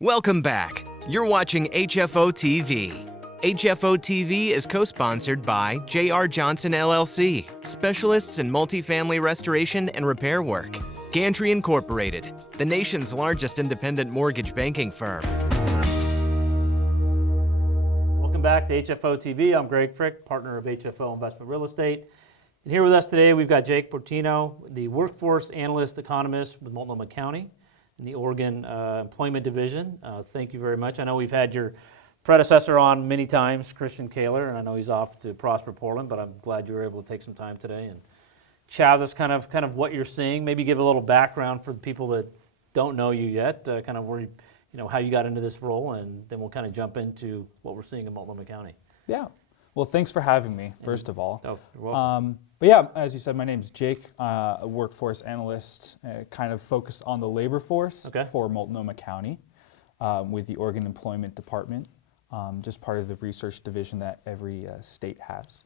Welcome back. You're watching HFO-TV. HFO-TV is co-sponsored by J.R. Johnson LLC, specialists in multifamily restoration and repair work. Gantry Incorporated, the nation's largest independent mortgage banking firm. Welcome back to HFO-TV. I'm Greg Frick, partner of HFO Investment Real Estate. And here with us today, we've got Jake Procino, the workforce analyst economist with Multnomah County in the Oregon Employment Division. Thank you very much. I know we've had your predecessor on many times, Christian Kaler, and I know he's off to Prosper Portland, but I'm glad you were able to take some time today and chat us kind of what you're seeing. Maybe give a little background for the people that don't know you yet, kind of where how you got into this role, and then we'll kind of jump into what we're seeing in Multnomah County. Yeah. Well, thanks for having me, first of all. Oh, you're welcome. But yeah, as you said, my name's Jake, a workforce analyst, kind of focused on the labor force for Multnomah County with the Oregon Employment Department, just part of the research division that every state has.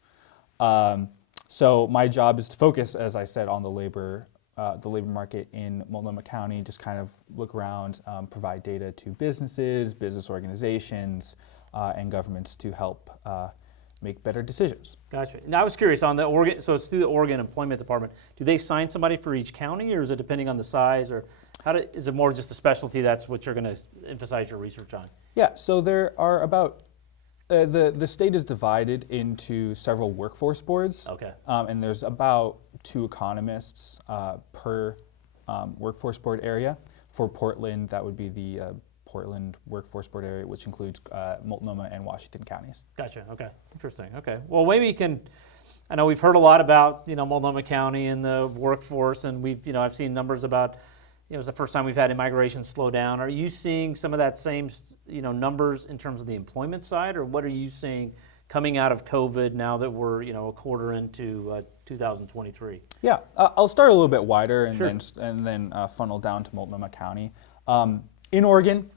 So my job is to focus, as I said, on the labor market in Multnomah County, just kind of look around, provide data to businesses, business organizations, and governments to help make better decisions. Gotcha. Now I was curious on the Oregon, so it's through the Oregon Employment Department. Do they sign somebody for each county, or is it depending on the size, or is it more just a specialty that's what you're going to emphasize your research on? Yeah, so there are about, the state is divided into several workforce boards. Okay. And there's about 2 economists per workforce board area. For Portland, that would be the Portland Workforce Board area, which includes Multnomah and Washington counties. Gotcha. Okay. Interesting. Okay. Well, maybe you can. I know we've heard a lot about Multnomah County and the workforce, and we've I've seen numbers about it's the first time we've had immigration slow down. Are you seeing some of that same numbers in terms of the employment side, or what are you seeing coming out of COVID now that we're a quarter into 2023? Yeah, I'll start a little bit wider and Sure. then funnel down to Multnomah County. In Oregon,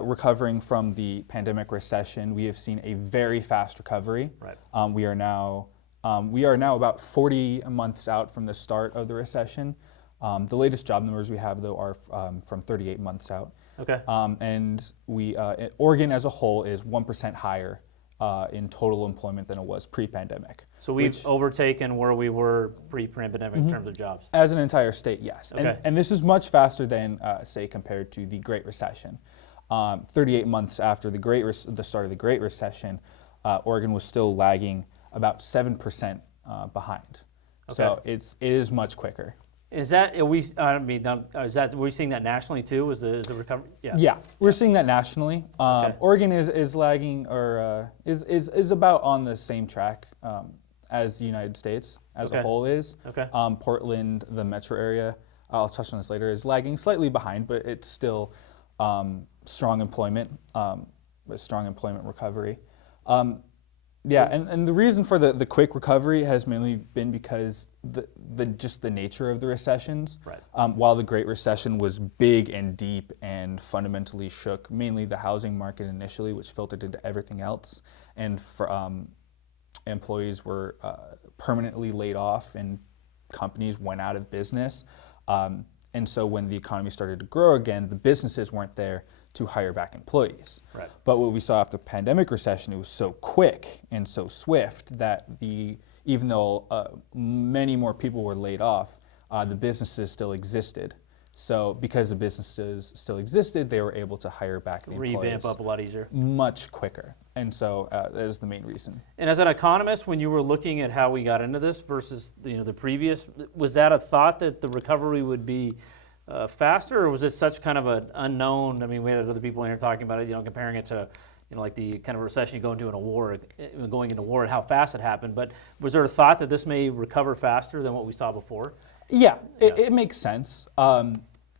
recovering from the pandemic recession, we have seen a very fast recovery. Right. We are now about 40 months out from the start of the recession. The latest job numbers we have, though, are from 38 months out. Okay. And Oregon as a whole is 1% higher in total employment than it was pre-pandemic. So we've overtaken where we were pre-pandemic in terms of jobs. As an entire state, yes. Okay. And this is much faster than, say, compared to the Great Recession. 38 months after the start of the Great Recession, Oregon was still lagging about 7% behind. Okay. So it is much quicker. Is that are we seeing that nationally too? Is the recovery? Yeah, we're seeing that nationally. Okay. Oregon is lagging, or is about on the same track as the United States as a whole is. Okay. Portland, the metro area, I'll touch on this later, is lagging slightly behind, but it's still strong employment recovery. And the reason for the quick recovery has mainly been because the nature of the recessions. Right. While the Great Recession was big and deep and fundamentally shook mainly the housing market initially, which filtered into everything else, and employees were permanently laid off and companies went out of business. And so when the economy started to grow again, the businesses weren't there to hire back employees. Right. But what we saw after the pandemic recession, it was so quick and so swift that even though many more people were laid off, the businesses still existed. So because the businesses still existed, they were able to hire back the employees. Revamp up a lot easier. Much quicker. And so that is the main reason. And as an economist, when you were looking at how we got into this versus the previous, was that a thought that the recovery would be faster, or was it such kind of an unknown? I mean, we had other people in here talking about it, comparing it to, like the kind of recession you go into in a war, going into war, and how fast it happened. But was there a thought that this may recover faster than what we saw before? Yeah, it makes sense.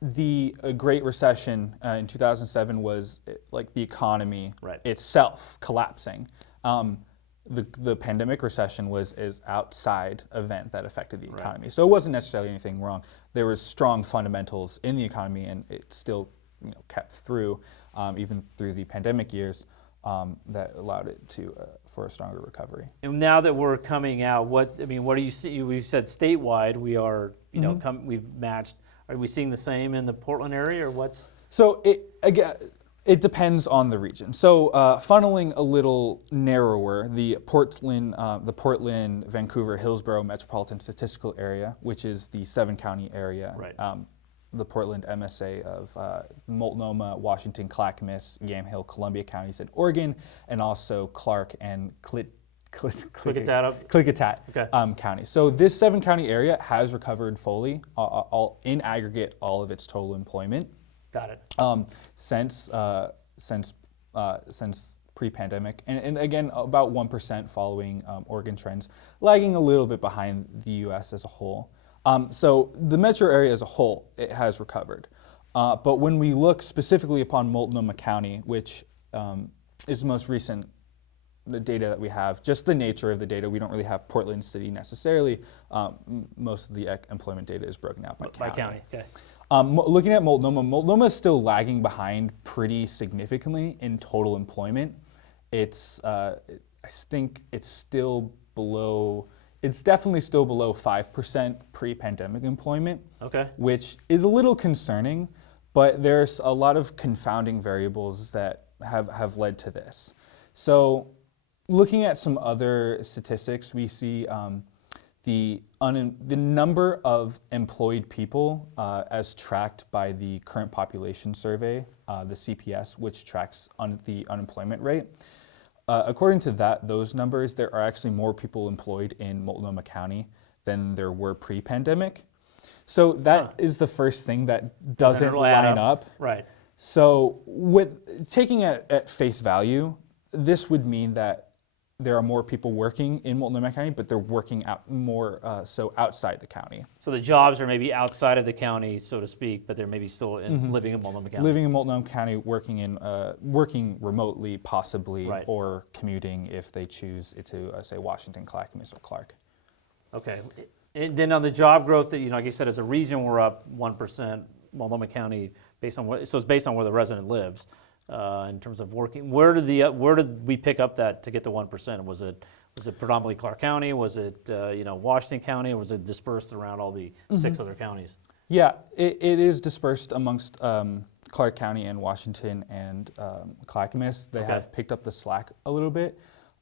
The Great Recession in 2007 was like the economy itself collapsing. The pandemic recession was an outside event that affected the economy. So it wasn't necessarily anything wrong. There was strong fundamentals in the economy, and it still kept through, even through the pandemic years, that allowed it to for a stronger recovery. And now that we're coming out, what do you see? We've said statewide we are, we've matched. Are we seeing the same in the Portland area, or what's? So again, It depends on the region. So funneling a little narrower, the Portland, Vancouver, Hillsborough Metropolitan Statistical Area, which is the 7-county area, Right. The Portland MSA of Multnomah, Washington, Clackamas, Yamhill, Columbia counties in Oregon, and also Clark and Klickitat Okay. counties. So this 7-county area has recovered fully, all in aggregate, all of its total employment. Got it. Since pre-pandemic, and again about 1% following Oregon trends, lagging a little bit behind the U.S. as a whole. So the metro area as a whole, it has recovered. But when we look specifically upon Multnomah County, which is the most recent the data that we have, just the nature of the data, we don't really have Portland City necessarily. Most of the employment data is broken out by county. By county, okay. Looking at Multnomah is still lagging behind pretty significantly in total employment. It's, I think it's still below, it's definitely still below 5% pre-pandemic employment, Okay. which is a little concerning, but there's a lot of confounding variables that have led to this. So looking at some other statistics, we see the number of employed people as tracked by the current population survey, the CPS, which tracks the unemployment rate. According to those numbers, there are actually more people employed in Multnomah County than there were pre-pandemic. So that is the first thing that doesn't line up. Right. So with taking it at face value, this would mean that there are more people working in Multnomah County, but they're working out more so outside the county. So the jobs are maybe outside of the county, so to speak, but they're maybe still living in Multnomah County. Living in Multnomah County, working remotely, possibly, Right. or commuting if they choose to say Washington, Clackamas, or Clark. Okay. And then on the job growth, that like you said, as a region, we're up 1%. Multnomah County, so it's based on where the resident lives. In terms of working, where did we pick up that to get to 1%? Was it predominantly Clark County? Was it Washington County? Or was it dispersed around all the 6 other counties? Yeah, it is dispersed amongst Clark County and Washington and Clackamas. They have picked up the slack a little bit.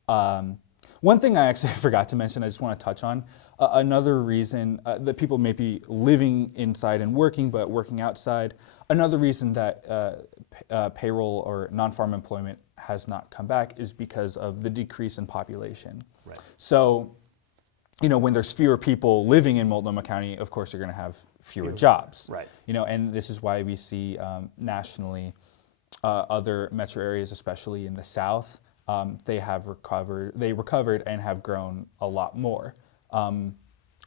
One thing I actually forgot to mention, I just want to touch on, another reason that people may be living inside and working, but working outside. Another reason that payroll or non-farm employment has not come back is because of the decrease in population. Right. So, when there's fewer people living in Multnomah County, of course you're going to have fewer jobs. Right. And this is why we see nationally other metro areas, especially in the South, they recovered and have grown a lot more.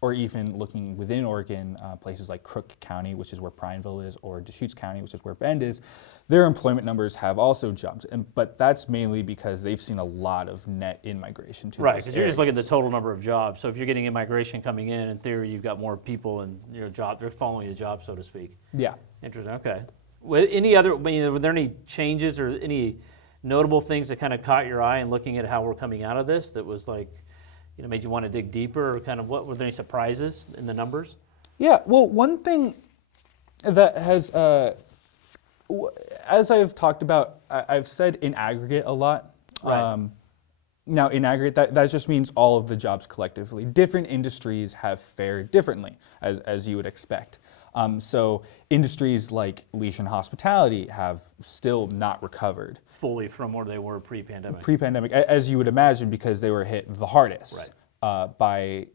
Or even looking within Oregon, places like Crook County, which is where Prineville is, or Deschutes County, which is where Bend is, their employment numbers have also jumped. But that's mainly because they've seen a lot of net in-migration to Right, those because you're just looking at the areas. total number of jobs. So if you're getting in-migration coming in theory, you've got more people and your job, they're following the job, so to speak. Yeah. Interesting, okay. Were there any changes or any notable things that kind of caught your eye in looking at how we're coming out of this that was like, made you want to dig deeper, or kind of were there any surprises in the numbers? Yeah, well, one thing that has, as I've talked about, I've said in aggregate a lot. Right. Now, in aggregate, that just means all of the jobs collectively. Different industries have fared differently, as you would expect. So industries like leisure and hospitality have still not recovered Fully from where they were pre-pandemic. Pre-pandemic, as you would imagine, because they were hit the hardest Right. by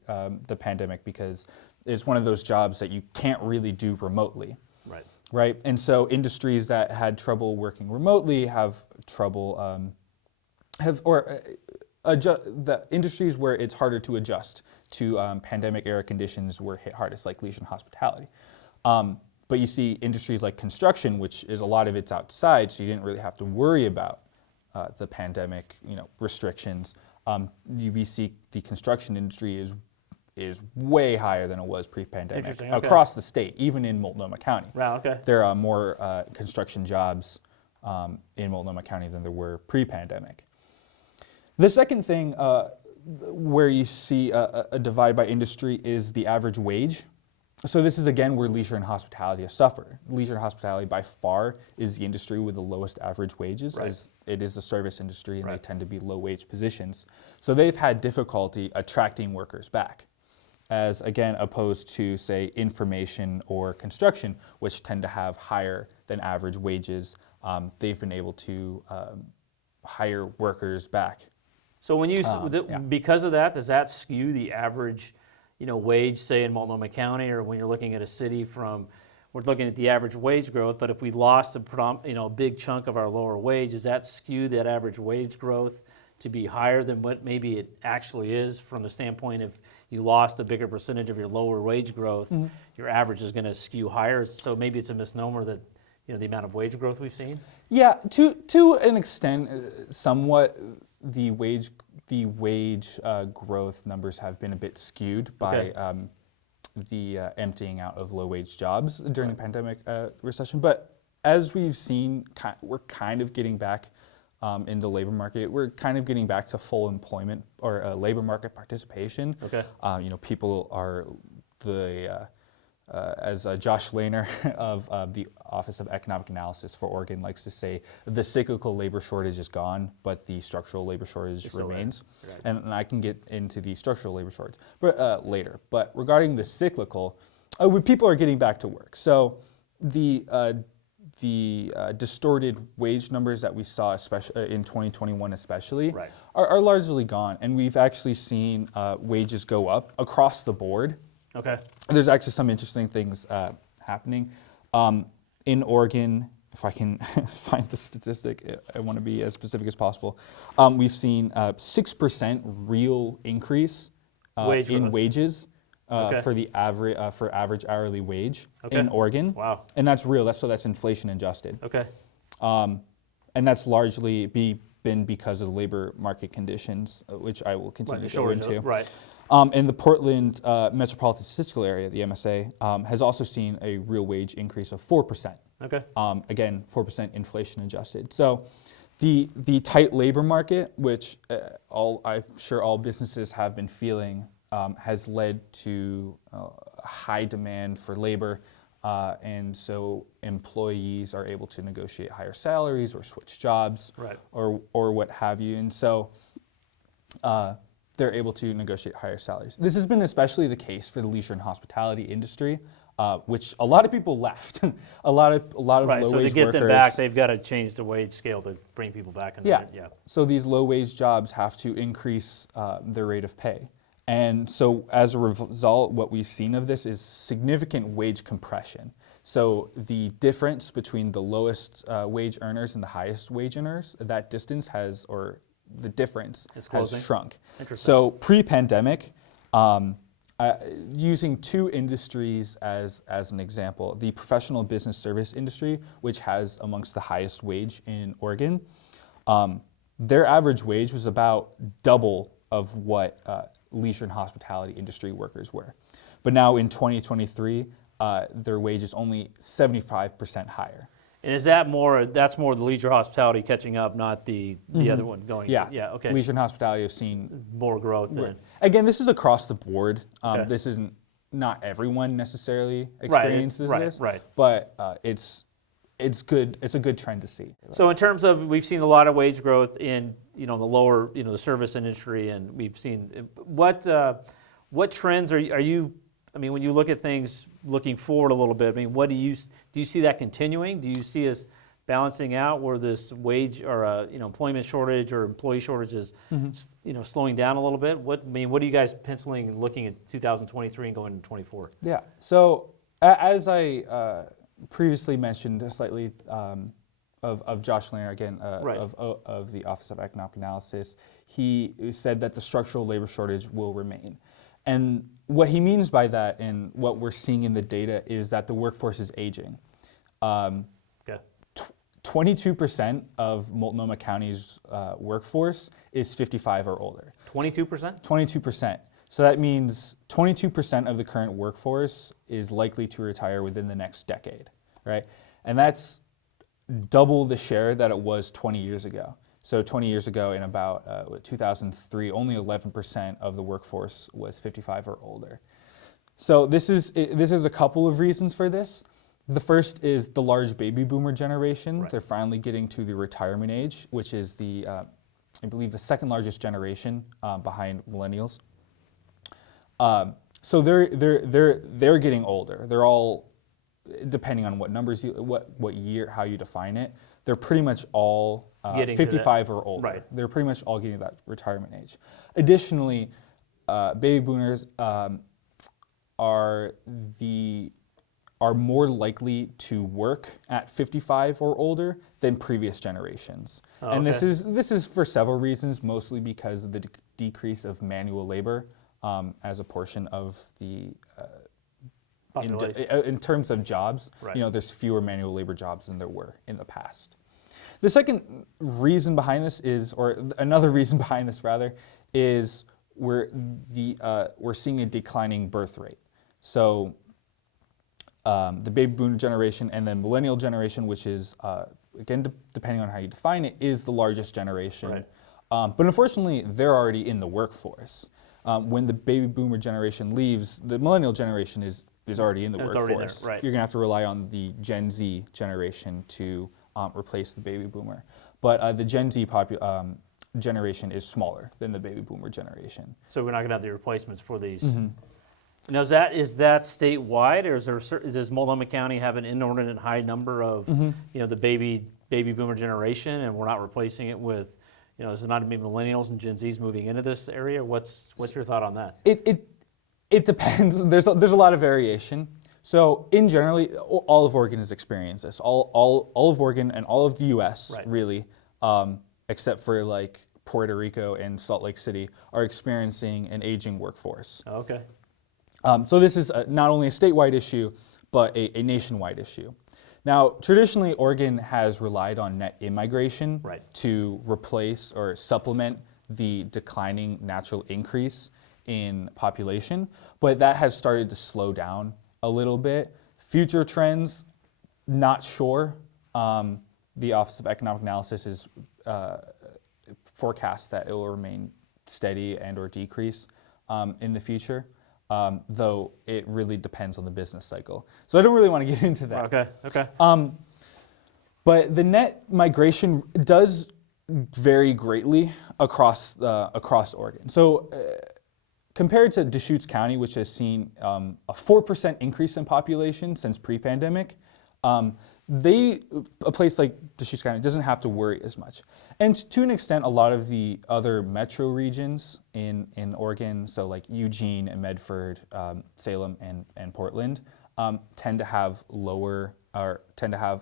the pandemic, because it's one of those jobs that you can't really do remotely. Right. Right, and so industries that had trouble working remotely have trouble, the industries where it's harder to adjust to pandemic era conditions were hit hardest, like leisure and hospitality. But you see industries like construction, which is a lot of it's outside, so you didn't really have to worry about the pandemic, restrictions. We see the construction industry is way higher than it was pre-pandemic Interesting, okay. across the state, even in Multnomah County. Wow, okay. There are more construction jobs in Multnomah County than there were pre-pandemic. The second thing where you see a divide by industry is the average wage. So this is, again, where leisure and hospitality have suffered. Leisure and hospitality, by far, is the industry with the lowest average wages, as it is the service industry, and they tend to be low-wage positions. So they've had difficulty attracting workers back, as, again, opposed to, say, information or construction, which tend to have higher than average wages. They've been able to hire workers back. So when you, because of that, does that skew the average wage, say in Multnomah County, or when you're looking at a city we're looking at the average wage growth, but if we lost a big chunk of our lower wage, does that skew that average wage growth to be higher than what maybe it actually is, from the standpoint if you lost a bigger percentage of your lower wage growth, your average is going to skew higher? So maybe it's a misnomer that the amount of wage growth we've seen? Yeah, to an extent, somewhat, the wage growth numbers have been a bit skewed by the emptying out of low-wage jobs during the pandemic recession. But as we've seen, we're kind of getting back in the labor market. We're kind of getting back to full employment or labor market participation. People are as Josh Lehner of the Office of Economic Analysis for Oregon likes to say, the cyclical labor shortage is gone, but the structural labor shortage remains. And I can get into the structural labor shortage later. But regarding the cyclical, people are getting back to work. So the distorted wage numbers that we saw, especially in 2021 especially, are largely gone. And we've actually seen wages go up across the board. There's actually some interesting things happening. In Oregon, if I can find the statistic, I want to be as specific as possible. We've seen 6% real increase in wages for the average hourly wage in Oregon. Wow. And that's real. That's inflation adjusted. And that's largely been because of the labor market conditions, which I will continue to go into. And the Portland Metropolitan Statistical Area, the MSA, has also seen a real wage increase of 4%. Again, 4% inflation adjusted. So the tight labor market, which I'm sure all businesses have been feeling, has led to high demand for labor. And so employees are able to negotiate higher salaries or switch jobs or what have you. And so they're able to negotiate higher salaries. This has been especially the case for the leisure and hospitality industry, which a lot of people left. a lot of low-wage workers. So to get them back, they've got to change the wage scale to bring people back. So these low-wage jobs have to increase their rate of pay. And so as a result, what we've seen of this is significant wage compression. So the difference between the lowest wage earners and the highest wage earners, that distance the difference has shrunk. So pre-pandemic, using two industries as an example, the professional business service industry, which has amongst the highest wage in Oregon, their average wage was about double of what leisure and hospitality industry workers were. But now in 2023, their wage is only 75% higher. And is that's more the leisure hospitality catching up, not the other one going? Leisure and hospitality have seen more growth. Again, this is across the board. This isn't, not everyone necessarily experiences this, but it's good. It's a good trend to see. So in terms of, we've seen a lot of wage growth in the lower the service industry, and we've seen what trends are you? I mean, when you look at things looking forward a little bit, I mean, what do you see that continuing? Do you see us balancing out where this wage or employment shortage or employee shortage is slowing down a little bit? What are you guys penciling and looking at 2023 and going into 24? Yeah. So as I previously mentioned slightly of Josh Lehner again of the Office of Economic Analysis, he said that the structural labor shortage will remain. And what he means by that and what we're seeing in the data is that the workforce is aging. 22% of Multnomah County's workforce is 55 or older. 22%? 22%. So that means 22% of the current workforce is likely to retire within the next decade, right? And that's double the share that it was 20 years ago. So 20 years ago, in about 2003, only 11% of the workforce was 55 or older. So this is a couple of reasons for this. The first is the large baby boomer generation. Right. They're finally getting to the retirement age, which is I believe the second largest generation behind millennials. So they're getting older. They're all, depending on what numbers what year, how you define it, they're pretty much all 55 or older. Right. They're pretty much all getting to that retirement age. Additionally, baby boomers are more likely to work at 55 or older than previous generations. Oh, and okay. this is for several reasons, mostly because of the decrease of manual labor as a portion of the in terms of jobs. Right. There's fewer manual labor jobs than there were in the past. The second reason behind this is, or another reason behind this rather, is we're seeing a declining birth rate. So the baby boomer generation and then millennial generation, which is, again, depending on how you define it, is the largest generation. Right. But unfortunately, they're already in the workforce. When the baby boomer generation leaves, the millennial generation is already in the workforce. Already there, right. You're going to have to rely on the Gen Z generation to replace the baby boomer. But the Gen Z generation is smaller than the baby boomer generation. So we're not going to have the replacements for these. Mm-hmm. Now, is that statewide, or does Multnomah County have an inordinate high number of the baby boomer generation, and we're not replacing it with, there's not going to be millennials and Gen Zs moving into this area? What's your thought on that? It depends. There's a lot of variation. So in generally, all of Oregon has experienced this. All of Oregon and all of the U.S. Right. really, except for like Puerto Rico and Salt Lake City, are experiencing an aging workforce. Okay. So this is not only a statewide issue, but a nationwide issue. Now, traditionally, Oregon has relied on net immigration Right. to replace or supplement the declining natural increase in population, but that has started to slow down a little bit. Future trends, not sure. The Office of Economic Analysis is forecasts that it will remain steady and or decrease in the future. Though it really depends on the business cycle. So I don't really want to get into that. Okay. But the net migration does vary greatly across Oregon. So compared to Deschutes County, which has seen a 4% increase in population since pre-pandemic, a place like Deschutes County doesn't have to worry as much. And to an extent, a lot of the other metro regions in Oregon, so like Eugene and Medford, Salem and Portland, tend to have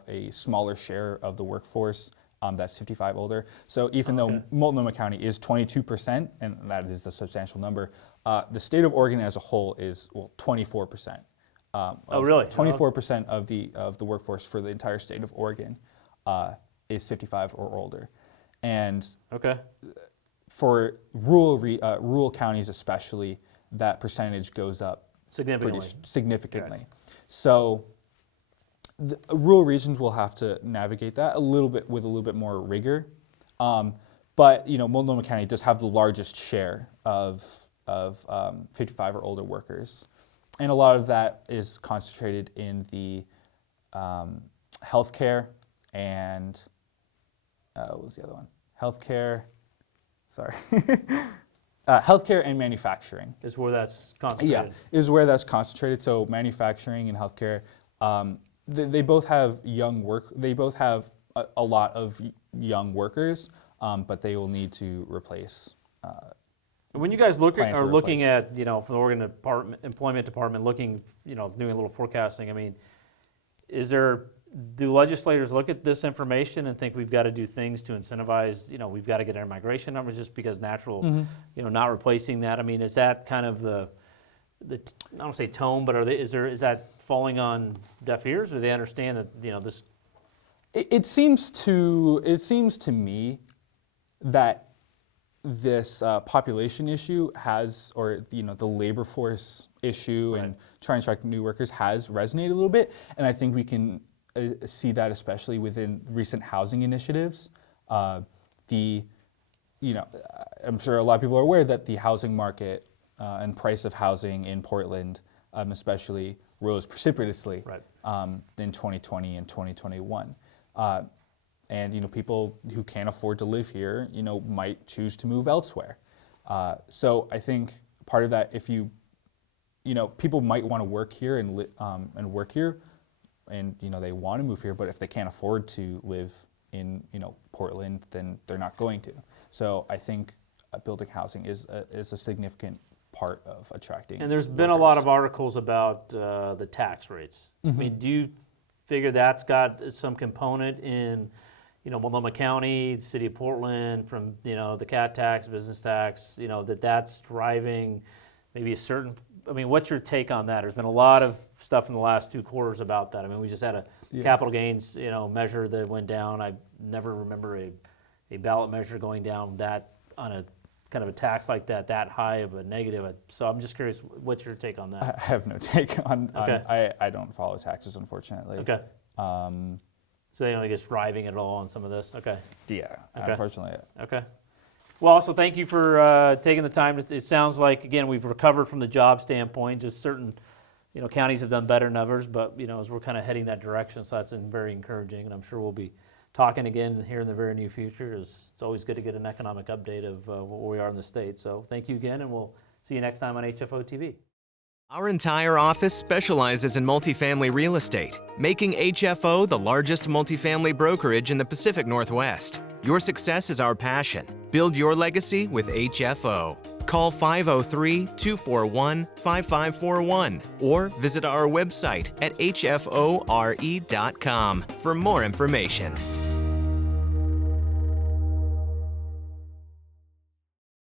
a smaller share of the workforce that's 55 older. So even though Multnomah County is 22%, and that is a substantial number, the state of Oregon as a whole is 24%. Really? 24% of the workforce for the entire state of Oregon is 55 or older, and for rural counties especially, that percentage goes up significantly. Okay. So the rural regions will have to navigate that with a little bit more rigor, but Multnomah County does have the largest share of 55 or older workers. And a lot of that is concentrated in the healthcare and what was the other one? Healthcare and manufacturing. Is where that's concentrated. Yeah, is where that's concentrated. So manufacturing and healthcare, they both have They both have a lot of young workers, but they will need to replace. When you guys looking at, from the Oregon Employment Department, doing a little forecasting, I mean, do legislators look at this information and think we've got to do things to incentivize, we've got to get our migration numbers just because natural, not replacing that? I mean, is that kind of the I don't want to say tone, but is that falling on deaf ears, or do they understand that, this? It seems to me that this population issue the labor force issue and trying to attract new workers has resonated a little bit, and I think we can see that especially within recent housing initiatives. I'm sure a lot of people are aware that the housing market and price of housing in Portland especially, rose precipitously Right. In 2020 and 2021. And people who can't afford to live here, might choose to move elsewhere. So I think part of that, if people might want to work here and work here, and they want to move here, but if they can't afford to live in Portland, then they're not going to. So I think building housing is a significant part of attracting. And there's been a lot of articles about the tax rates. Mm-hmm. I mean, do you figure that's got some component in Multnomah County, the city of Portland, from the CAT tax, business tax, that's driving maybe a certain. I mean, what's your take on that? There's been a lot of stuff in the last 2 quarters about that. I mean, we just had a capital gains measure that went down. I never remember a ballot measure going down that on a kind of a tax like that high of a negative. So I'm just curious, what's your take on that? I have no take on. Okay. I don't follow taxes, unfortunately. Okay. So they only just driving it all on some of this. Okay. Yeah. Okay. Unfortunately. Okay. Well, also thank you for taking the time. It sounds like, again, we've recovered from the job standpoint. Just certain, counties have done better than others, but as we're kind of heading that direction, so that's very encouraging. And I'm sure we'll be talking again here in the very near future. It's always good to get an economic update of where we are in the state. So thank you again, and we'll see you next time on HFO-TV. Our entire office specializes in multifamily real estate, making HFO the largest multifamily brokerage in the Pacific Northwest. Your success is our passion. Build your legacy with HFO. Call 503-241-5541 or visit our website at hfore.com for more information.